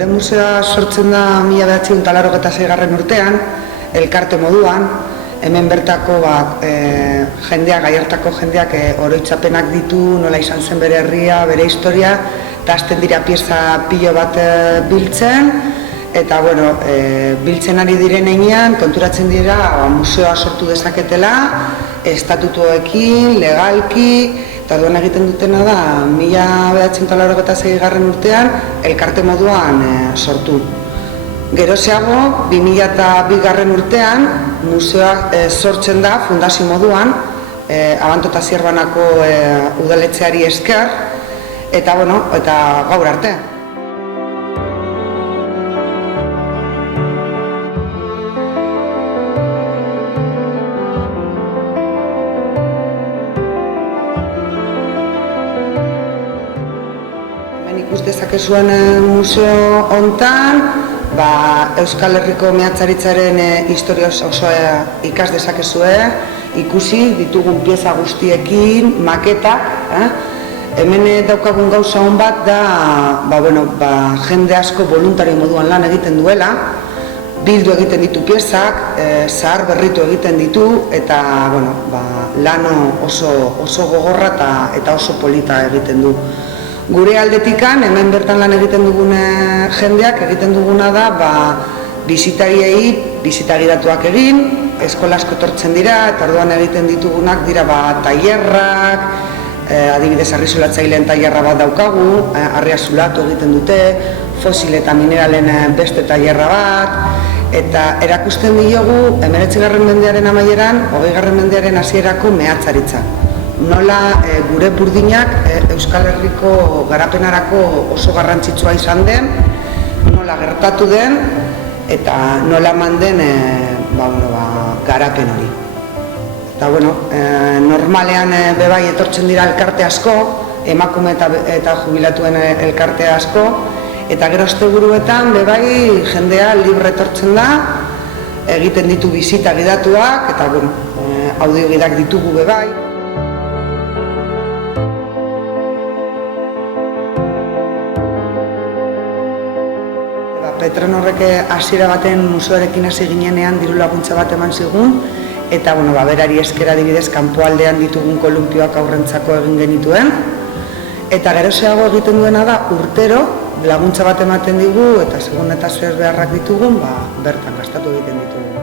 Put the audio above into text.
Gure museoa sortzen da 1986 urtean, elkarte moduan, hemen bertako jendeak, Gallartako jendeak oroitzapenak ditu, nola izan zen bere herria, bere historia, eta hasten dira pieza pilo bat biltzen, eta biltzen ari diren heinean, konturatzen dira museoa sortu dezaketela, estatutuekin, legalki, eta duan egiten dutena da 1986 urtean elkarte moduan sortu. Geroxeago, 2002 urtean museoa sortzen da fundazio moduan, Abanto eta Zierbanako udaletxeari esker, eta gaur arte. Ikus dezakezuen museo hontan, Euskal Herriko meatzaritzaren historia osoa ikas dezakezue, ikusi ditugun pieza guztiekin, maketak. Hemen daukagun gauza hon bat da jende asko voluntario moduan lan egiten duela, bildu egiten ditu piezak, zahar berritu egiten ditu, eta lan oso gogorra eta oso polita egiten du. Gure aldetikan, hemen bertan lan egiten dugun jendeak egiten duguna da bisitariei bisitagiratuak egin, eskola asko etortzen dira, eta orduan egiten ditugunak dira tailerrak, adibidez arrizulatzaileen tailerra bat daukagu, harria zulatu egiten dute, fosil eta mineralen beste tailerra bat, eta erakusten diogu 19. mendearen amaieran, 20. mendearen hasierako meatzaritza. Nola gure burdinak Euskal Herriko garapenarako oso garrantzitsua izan den, nola gertatu den, eta nola eman den garapen hori. Eta normalean bebai etortzen dira elkarte asko, emakume eta jubilatuen elkarte asko, eta gero asteburuetan bebai jendea libre etortzen da, egiten ditu bisita gidatuak, eta audiogidak ditugu bebai. Petronorrek hasiera baten museoarekin hasi ginenean diru laguntza bat eman zigun, eta berari eskera adibidez kanpoaldean ditugun kolumpioak aurrentzako egin genituen. Eta geroxeago egiten duena da urtero laguntza bat ematen digu, eta segun eta zer beharrak ditugun, bertan gastatu egiten ditugu.